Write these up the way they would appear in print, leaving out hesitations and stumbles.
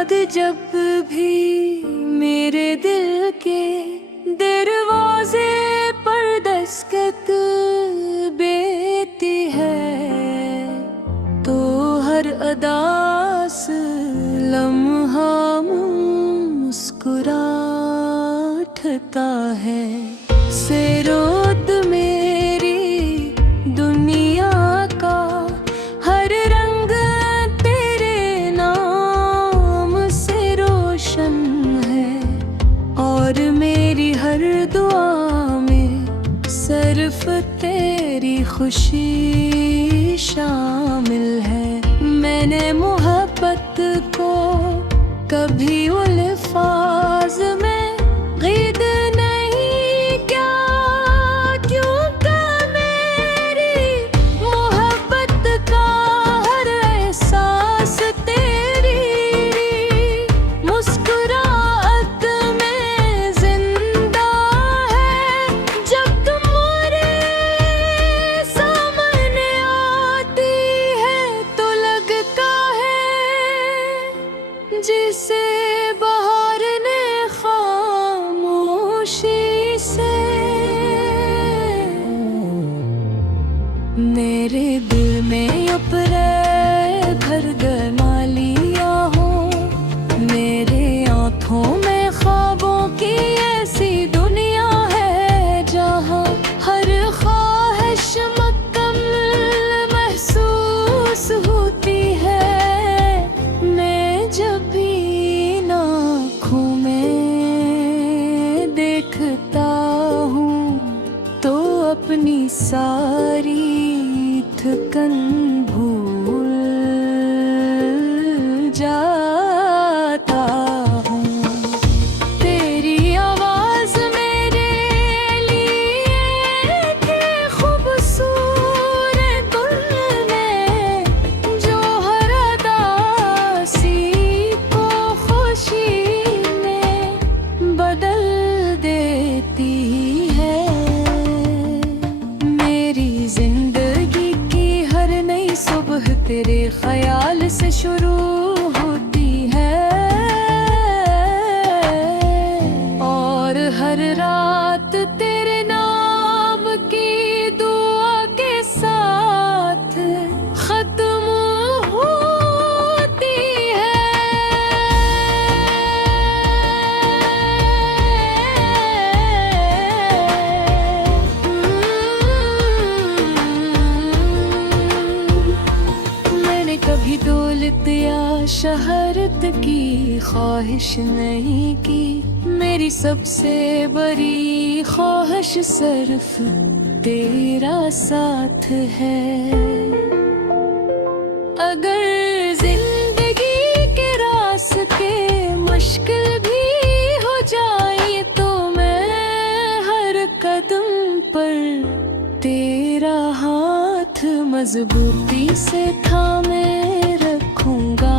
याद जब भी मेरे दिल के दरवाजे पर दस्तक बेती है, तो हर अदास लम्हा मुस्कुरा उठता है। सिरोद मेरी दुनिया का हर रंग तेरे नाम से रोशन है, और मेरी हर दुआ में सिर्फ तेरी खुशी शामिल है। मैंने मोहब्बत को कभी अल्फाज में क़ैद नहीं किया, क्योंकि मेरी मोहब्बत का हर एहसास तेरी मुस्कुराहट में जिंदा है। जब तुम मेरे सामने आती है तो लगता है जिसे बहार ने खामोशी से मेरे दिल में अपने भर गमा लिया हो। मेरे आँखों में ख्वाबों की ऐसी दुनिया है, जहाँ हर ख्वाहिश मुकम्मल महसूस होती है। मैं जब भी इन आँखों में देखता हूँ तो अपनी सारी थकन भूल जाता हूँ। तेरी आवाज़ मेरे लिए थी खूबसूरत गुल में, जो हर उदासी को खुशी में बदल देती है। मेरी जिंदगी की हर नई सुबह तेरे ख्याल से शुरू होती है, और हर रात तेरे नाम की दुआ के साथ खत्म होती है। मैंने कभी दौलत या शहरत की ख्वाहिश नहीं की, मेरी सबसे बड़ी ख्वाहिश सिर्फ तेरा साथ है। अगर जिंदगी के रास्ते मुश्किल भी हो जाए तो मैं हर कदम पर तेरा हाथ मजबूती से थामे रखूंगा।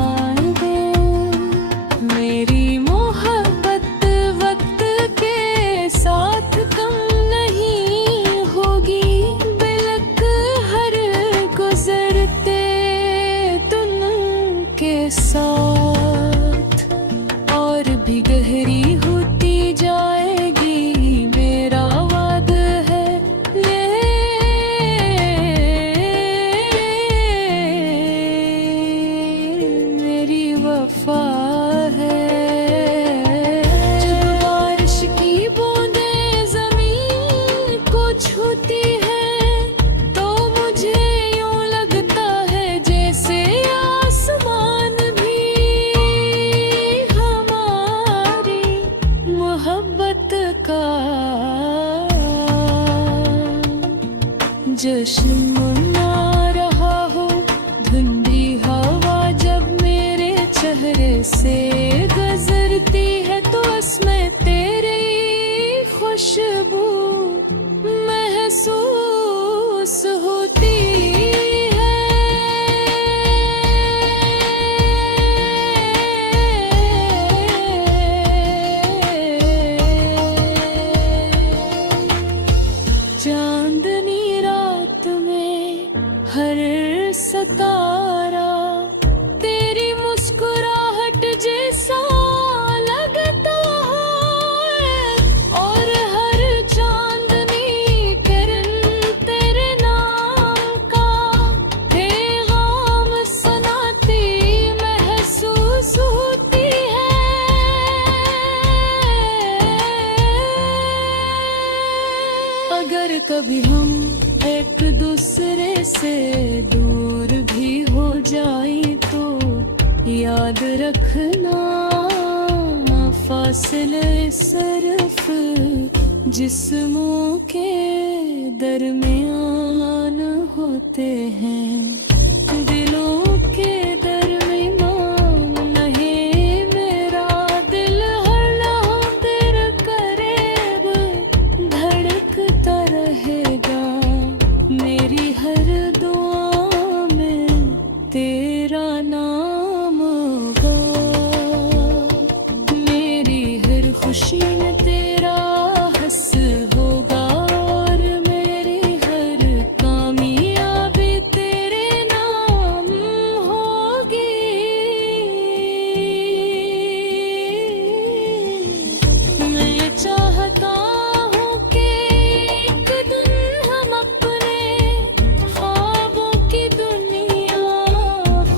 मेरी मोहब्बत वक्त के साथ कम नहीं होगी, बिलक हर गुजरते दिन के साथ और भी गहरी होती जाएगी। मेरा वादा है ये मेरी वफा है। जब बारिश की बूंदें जमीन को छूती हैं तो मुझे यूं लगता है जैसे आसमान भी हमारी मोहब्बत का जश्न मना रहा हो। धुंधली हवा जब मेरे चेहरे से गुजरती है तो उसमें तेरी खुशबू महसूस होती है। चांदनी रात में हर सितारा तेरी मुस्कुराहट जैसे हम एक दूसरे से दूर भी हो जाए तो याद रखना, फासले सिर्फ जिस्मों के दरमियान होते हैं, दिलों के दरमियान नहीं। मेरा दिल हर लम्हा तेरे करीब धड़कता रहेगा, मेरी हर दुआ में तेरा नाम होगा, मेरी हर खुशी में तेरा हंस होगा, और मेरी हर कामयाबी तेरे नाम होगी। मैं चाहता हूँ कि एक दिन हम अपने ख्वाबों की दुनिया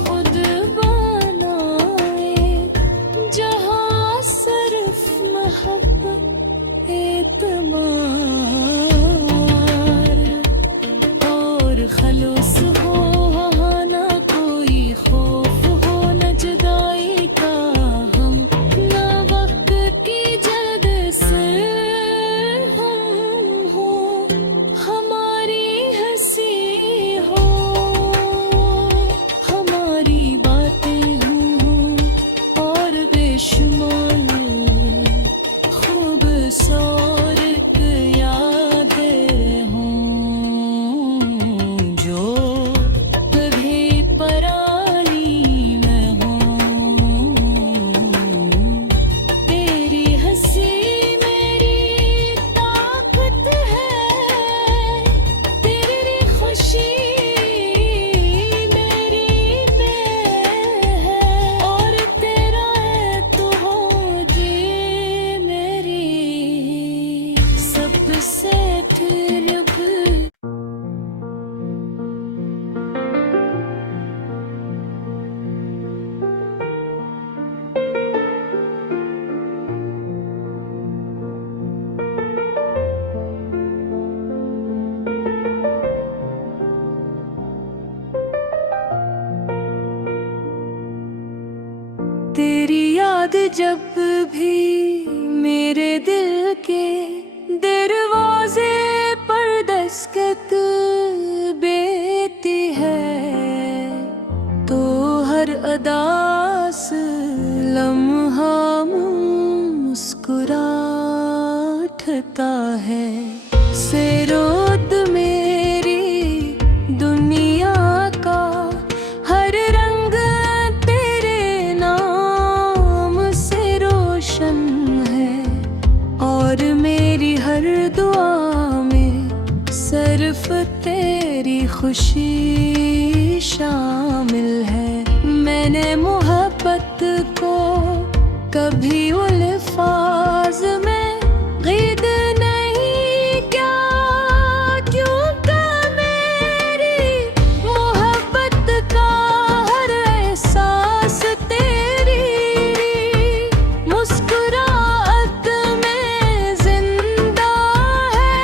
खुद बनाए, जहाँ सिर्फ मोहब्बत एतमाद और खलूस हो, वहाँ ना कोई खौफ हो न जुदाई का, हम ना वक्त की जल्द से हम हो, हमारी हंसी हो, हमारी बातें हों और बेशुमार खूबसूरत यादें हों, जो कभी परानी में हों। तेरी हंसी मेरी ताकत है, तेरी खुशी मेरी है, और तेरा एतमाद मेरी सबसे फिर भी। तेरी याद जब भी मेरे दिल के दरवाजे पर दस्तक बेती है, तो हर अदास लम्हा मुस्कुरा उठता है, सेरोद मेरी दुनिया का हर रंग तेरे नाम से रोशन है, और मेरी हर दुआ में सिर्फ तेरी खुशी शामिल है। मैंने मोहब्बत को कभी अल्फाज में क़ैद नहीं किया, क्योंकि मेरी मोहब्बत का हर एहसास तेरी मुस्कुराहट में जिंदा है।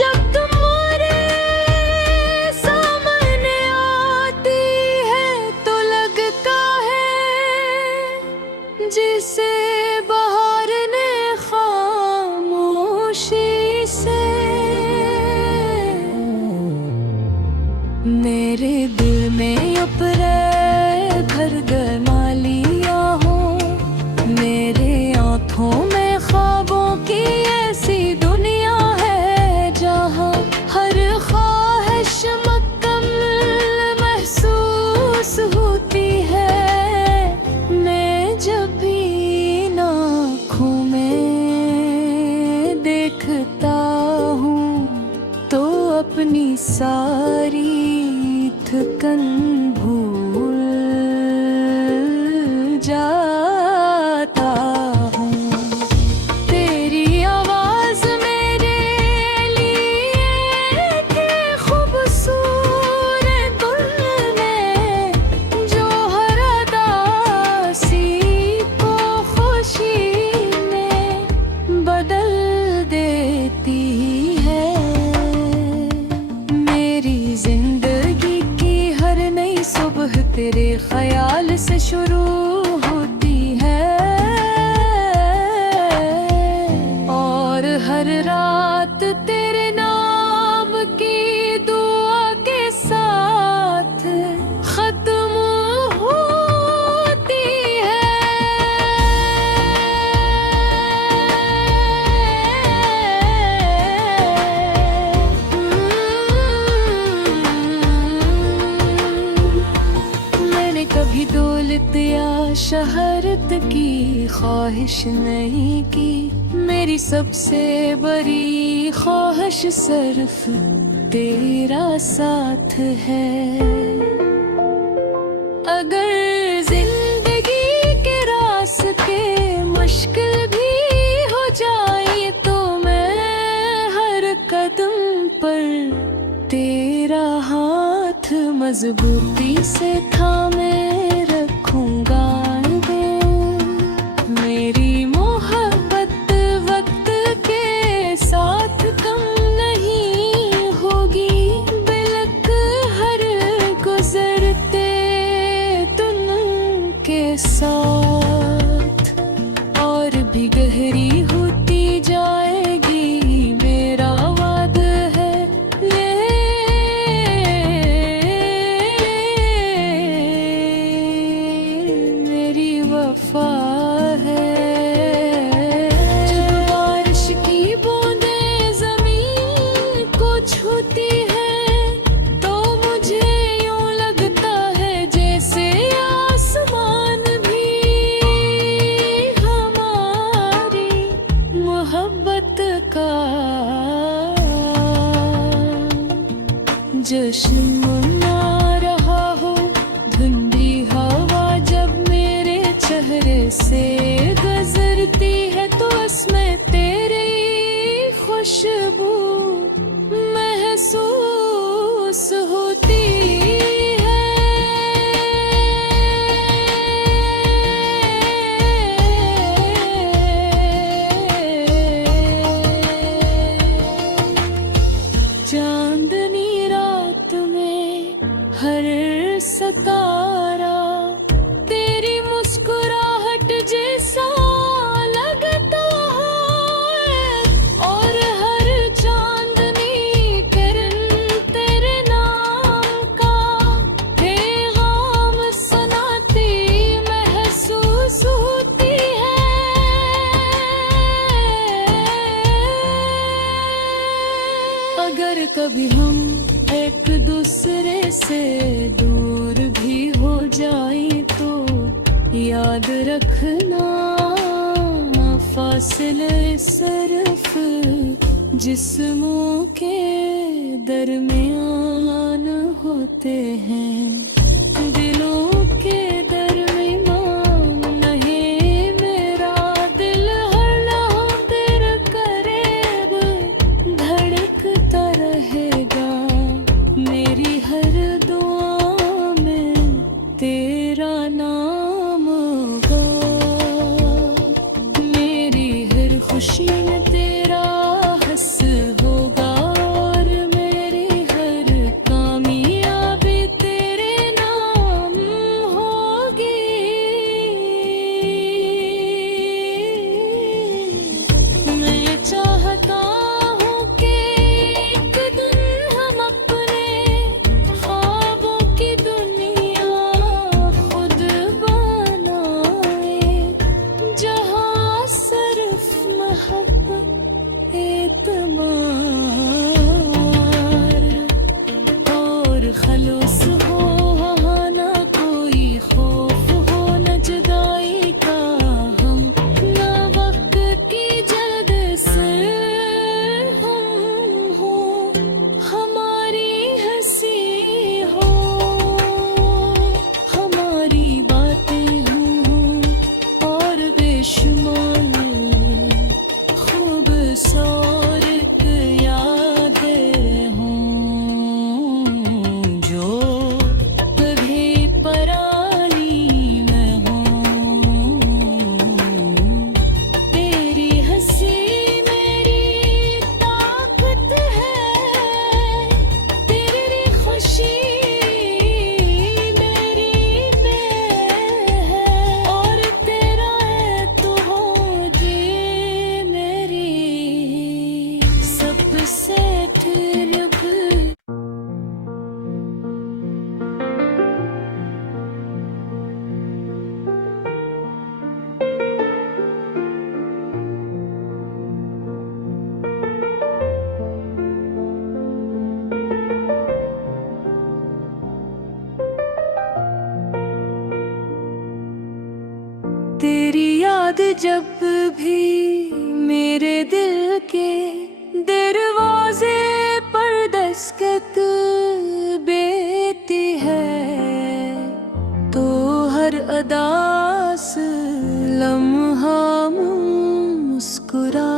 जब तुम मेरे सामने आती है तो लगता है जिसे बहार ने खामोशी से मेरे दिल में अपने भर गए मालिया हो, मेरे आँखों में ख्वाबों की ऐसी दुनिया है, जहाँ हर ख्वाहिश मुकम्मल महसूस होती है। मैं जब भी इन आँखों में देखता हूँ तो अपनी सारी थकन भूल जाता हूँ। तेरी आवाज़ मेरे लिए थी खूबसूरत गुल में, जो हर उदासी को खुशी में बदल देती है। तेरे ख्याल से शुरू होती है, और हर रात तेरे नाम की दुआ के साथ खत्म होती है। मैंने कभी दौलत या शहरत की ख्वाहिश नहीं की, मेरी सबसे बड़ी ख्वाहिश सिर्फ तेरा साथ है। अगर जिंदगी के रास्ते मुश्किल भी हो जाए तो मैं हर कदम पर तेरा हाथ मजबूती से थामे रखूंगा। मेरी मोहब्बत वक्त के साथ कम नहीं होगी, बिलक हर गुजरते दिन के साथ और भी गहरी होती जाएगी, मेरा वादा है मेरी वफा है। जब बारिश की बूंदें ज़मीन को छूती है तो मुझे यूं लगता है जैसे आसमान भी हमारी मोहब्बत का जश्न मना रहा हो। धुंधली हवा जब मेरे चेहरे से गुजरती है तो उसमें तेरी खुशबू महसूस होती है। चांदनी रात में हर सितारा तेरी मुस्कुराहट जैसा लगता है, और हर चांदनी किरण तेरे नाम का पैगाम सुनाती महसूस होती है। अगर कभी हम एक दूसरे से दूर भी हो जाए तो याद रखना, फासले सिर्फ जिस्मों के दरमियान होते हैं, दिलों के दरमियान नहीं। मेरा दिल हर लम्हा तेरे करीब धड़कता रहेगा, मेरी हर दुआ में तेरा नाम होगा, मेरी हर खुशी में तेरा हंस होगा, और मेरी हर कामयाबी तेरे नाम होगी। मैं चाहता हूँ कि एक दिन याद जब भी मेरे दिल के दरवाजे पर दस्तक बेती है, तो हर अदास लम्हा मुस्कुरा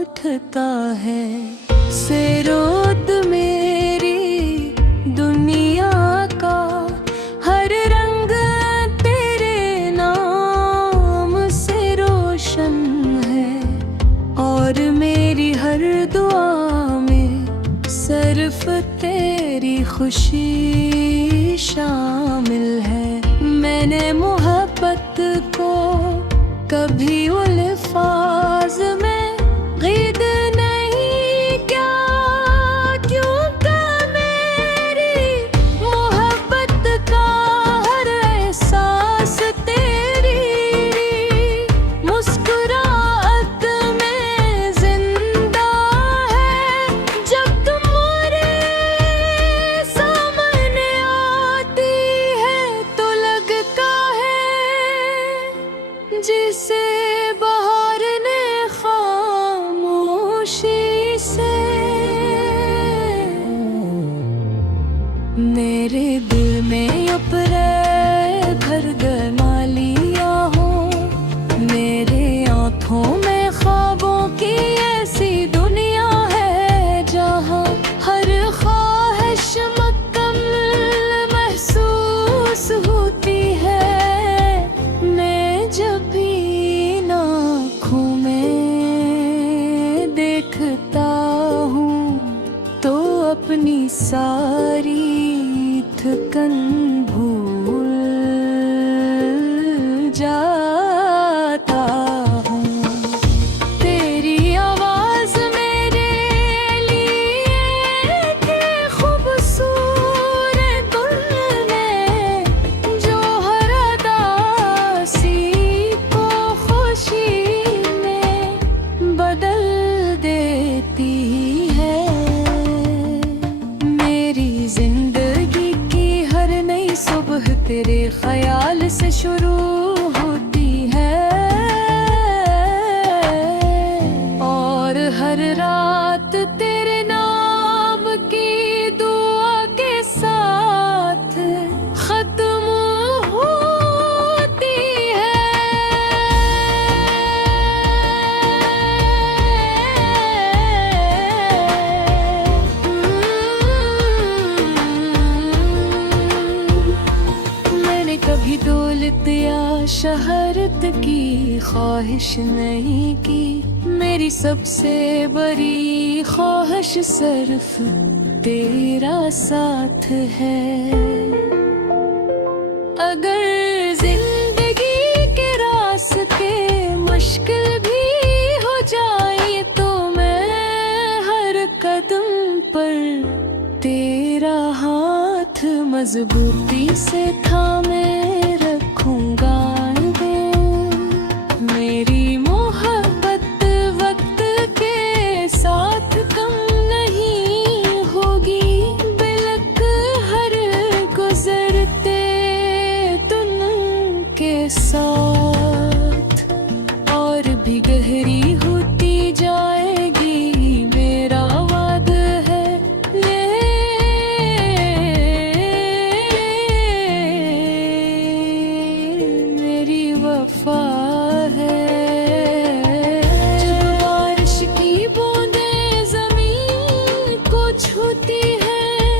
उठता है। सिरोद मेरी दुनिया का हर रंग तेरे नाम से रोशन है, और मेरी हर दुआ में सिर्फ तेरी खुशी शामिल है। मैंने मोहब्बत को कभी अल्फाज में क़ैद नहीं किया, क्योंकि मेरी मोहब्बत का हर एहसास तेरी मुस्कुराहट में जिंदा है। जब तुम मेरे सामने आती है तो लगता है जिसे बहार ने खामोशी से मेरे दिल में अपने भर गमा लिया हो। मेरे आँखों में ख्वाबों की ऐसी दुनिया है, जहाँ हर ख्वाहिश मुकम्मल महसूस होती है। मैं जब भी आँखों में देखता हूँ तो अपनी सारी थकन भूल जाता हूँ। तेरी आवाज़ मेरे लिए थी खूबसूरत गुल में, जो हर उदासी को खुशी में बदल देती है। मेरी जिंदगी की हर नई सुबह तेरे ख्याल से शुरू होती है, और हर रात तेरे नाम की दुआ के साथ खत्म होती है। मैंने कभी दौलत या शहरत की ख्वाहिश नहीं की, मेरी सबसे बड़ी ख्वाहिश सिर्फ तेरा साथ है। अगर जिंदगी के रास्ते मुश्किल भी हो जाए तो मैं हर कदम पर तेरा हाथ मजबूती से थामे रखूंगा। मेरी मोहब्बत वक्त के साथ कम नहीं होगी, बिलक हर गुजरते दिन के साथ और भी गहरी होती जाएगी। मेरा वादा है मेरी वफा है। जब बारिश की बूंदें जमीन को छूती हैं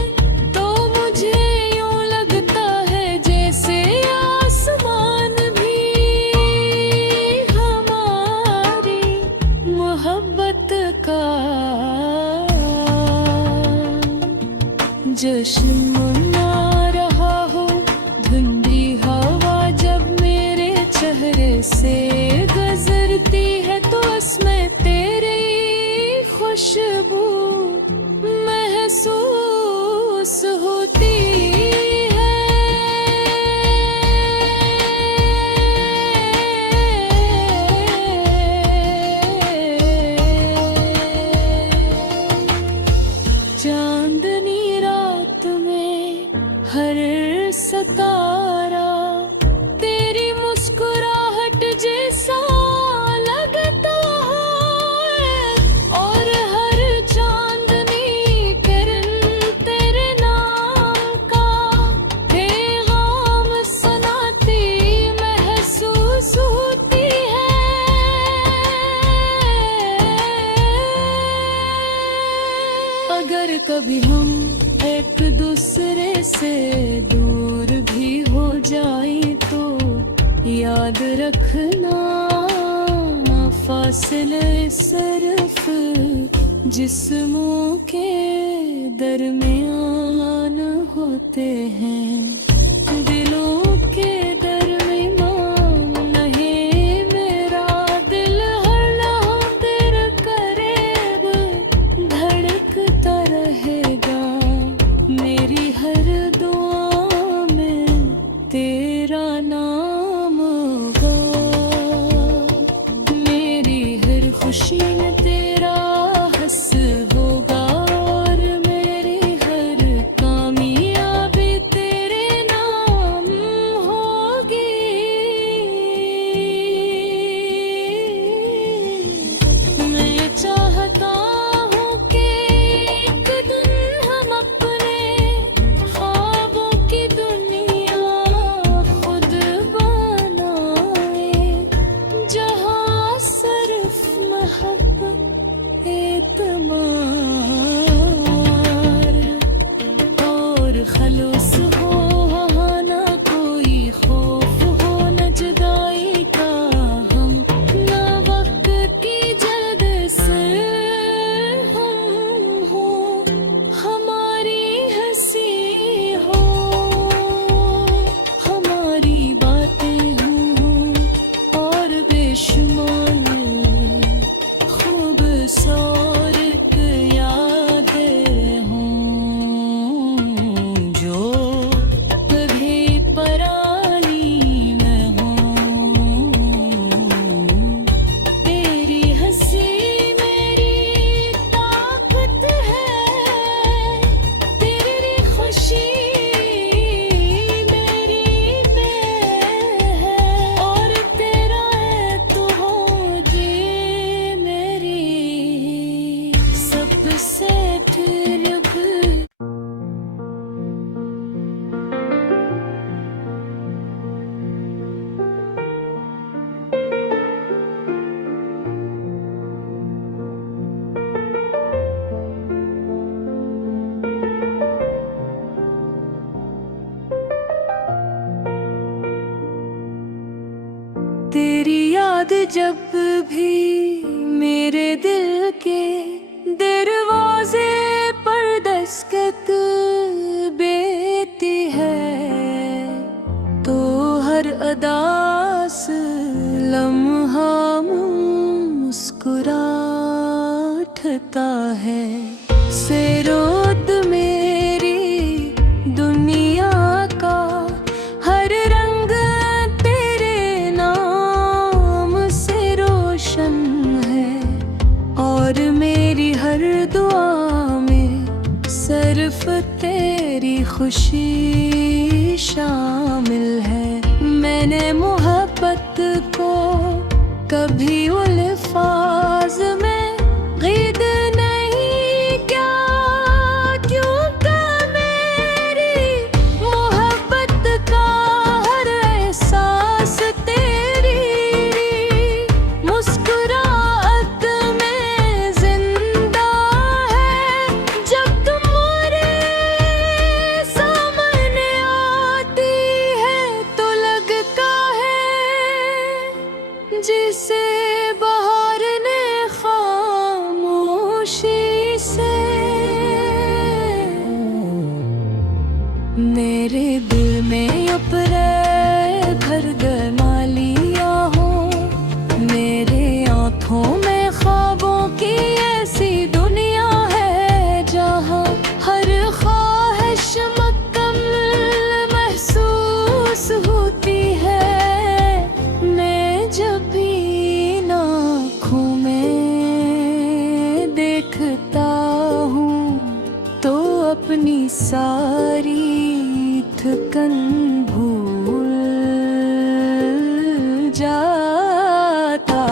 तो मुझे यूं लगता है जैसे आसमान भी हमारी मोहब्बत का जश्न मना रहा हो। धुंधली हवा जब मेरे चेहरे से गुजरती है तो उसमें तेरी खुशबू महसूस होती है। चांदनी रात में हर सितारा तेरी मुस्कुराहट जैसे हम एक दूसरे से दूर भी हो जाए तो याद रखना, फासले सिर्फ जिस्मों के दरमियान होते हैं, दिलों के दरमियान नहीं। मेरा दिल हर लम्हा तेरे करीब धड़कता रहेगा, मेरी हर दुआ में तेरा नाम होगा, मेरी हर खुशी में तेरा हंस होगा, और मेरी हर कामयाबी तेरे नाम होगी। मैं चाहता हूँ कि एक दिन हम अपने ख्वाबों की दुनिया खुद बनाए, जहाँ सिर्फ मोहब्बत एतमाद और खलूस हो, वहाँ ना कोई खौफ हो न जुदाई का, हम ना वक्त की जल्द से हम हो, हमारी हंसी हो, हमारी बातें हों और बेशुमार खूबसूरत यादें हों, जो कभी परानी में हों। तेरी हंसी मेरी ताकत है, तेरी खुशी मेरी है, और तेरा है तो हो जी मेरी सबसे फिर भी। तेरी याद जब भी मेरे दिल के दरवाजे पर दस्तक बेती है, तो हर अदास लम्हा मुस्कुरा उठता है, सेरोद मेरी दुनिया का हर रंग तेरे नाम से रोशन है, और मेरी हर दुआ में सिर्फ तेरी खुशी शामिल है। मैंने मोहब्बत को कभी अल्फाज में क़ैद नहीं किया, क्योंकि मेरी मोहब्बत का हर एहसास तेरी मुस्कुराहट में जिंदा है। जब तुम मेरे सामने आती है तो लगता है जिसे बहार ने खामोशी से मेरे दिल में अपने भर गए मालिया हो, मेरे आँखों में ख्वाबों की ऐसी दुनिया है, जहाँ हर ख्वाहिश मुकम्मल महसूस होती है। मैं जब भी इन आँखों में देखता हूँ तो अपनी सारी थकन भूल जाता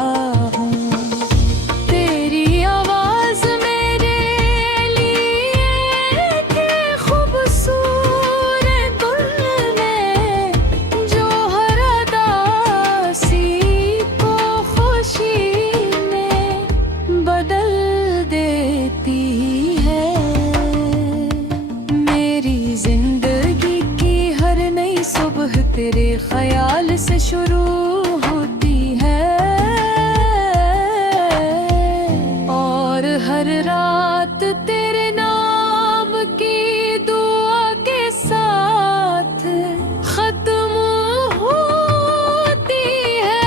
हूँ। तेरी आवाज़ मेरे लिए थी खूबसूरत गुल में, जो हर उदासी को खुशी में बदल देती है। शुरू होती है, और हर रात तेरे नाम की दुआ के साथ खत्म होती है।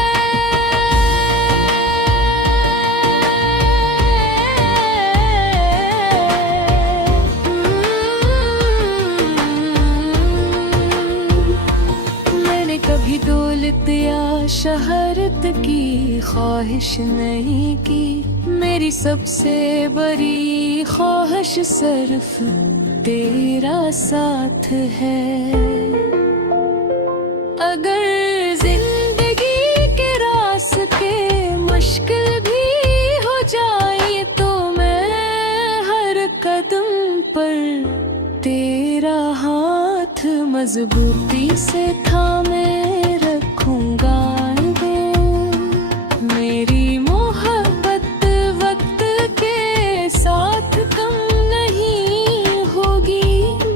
मैंने कभी दौलत या शहरत की ख्वाहिश नहीं की, मेरी सबसे बड़ी ख्वाहिश सिर्फ तेरा साथ है। अगर जिंदगी के रास्ते मुश्किल भी हो जाए तो मैं हर कदम पर तेरा हाथ मजबूती से थामे रखूंगा। मेरी मोहब्बत वक्त के साथ कम नहीं होगी,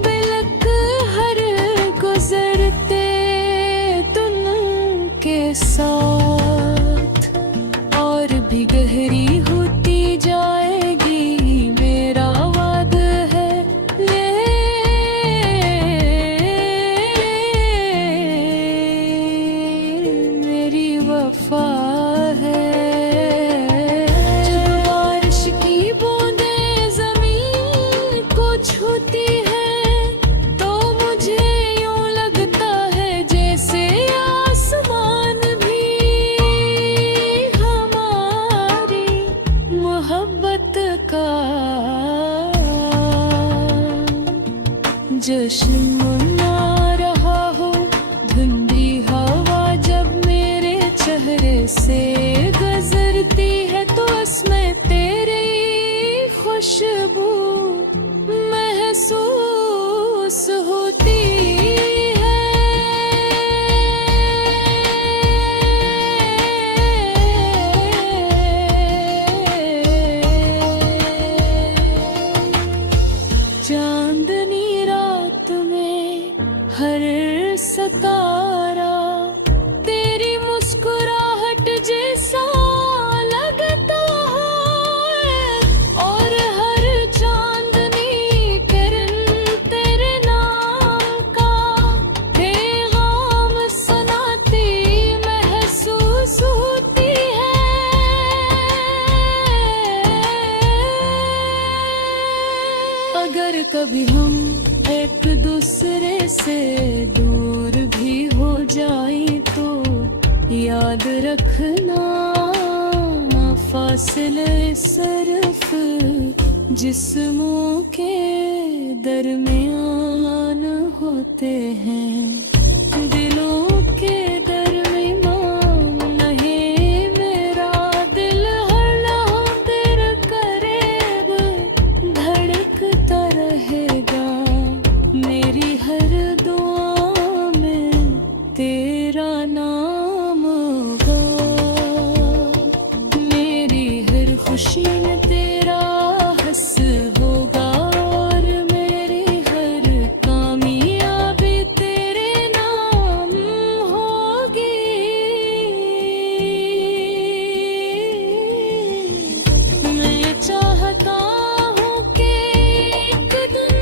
बिलक हर गुजरते दिन के साथ और भी गहरी होती जाएगी, मेरा वादा है मेरी वफा है। जब बारिश की बूंदें ज़मीन को छूती हैं तो मुझे यूं लगता है जैसे आसमान भी हमारी मोहब्बत का जश्न मना रहा हो। धुंधली हवा जब मेरे चेहरे से गुजरती है तो उसमें तेरी खुशबू महसूस होती चांदनी रात में हर सितारा तेरी मुस्कुराहट जैसा लगता है, और हर चांदनी किरण तेरे नाम का पैगाम सुनाती महसूस होती है। अगर कभी हम एक दूसरे से दूर भी हो जाए तो याद रखना, फासले सिर्फ जिस्मों के दरमियान होते हैं, दिलों के दरमियान नहीं। मेरा दिल हर लम्हा तेरे करीब धड़कता रहेगा, मेरी हर दुआ में तेरा नाम होगा, मेरी हर खुशी में तेरा हंस होगा, और मेरी हर कामयाबी तेरे नाम होगी। मैं चाहता हूँ कि एक दिन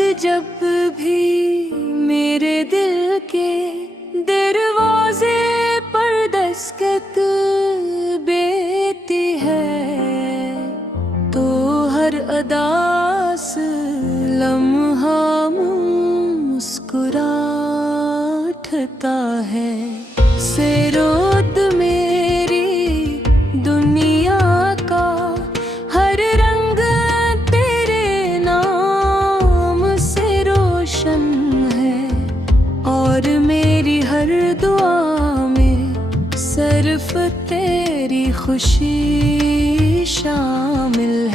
जब भी मेरे दिल के दरवाजे पर दस्तक बेती है, तो हर अदास लम्हा मुस्कुरा उठता है। सेरोद मेरी दुनिया का हर रंग तेरे नाम से रोशन है, और मेरी हर दुआ में सिर्फ तेरी खुशी शामिल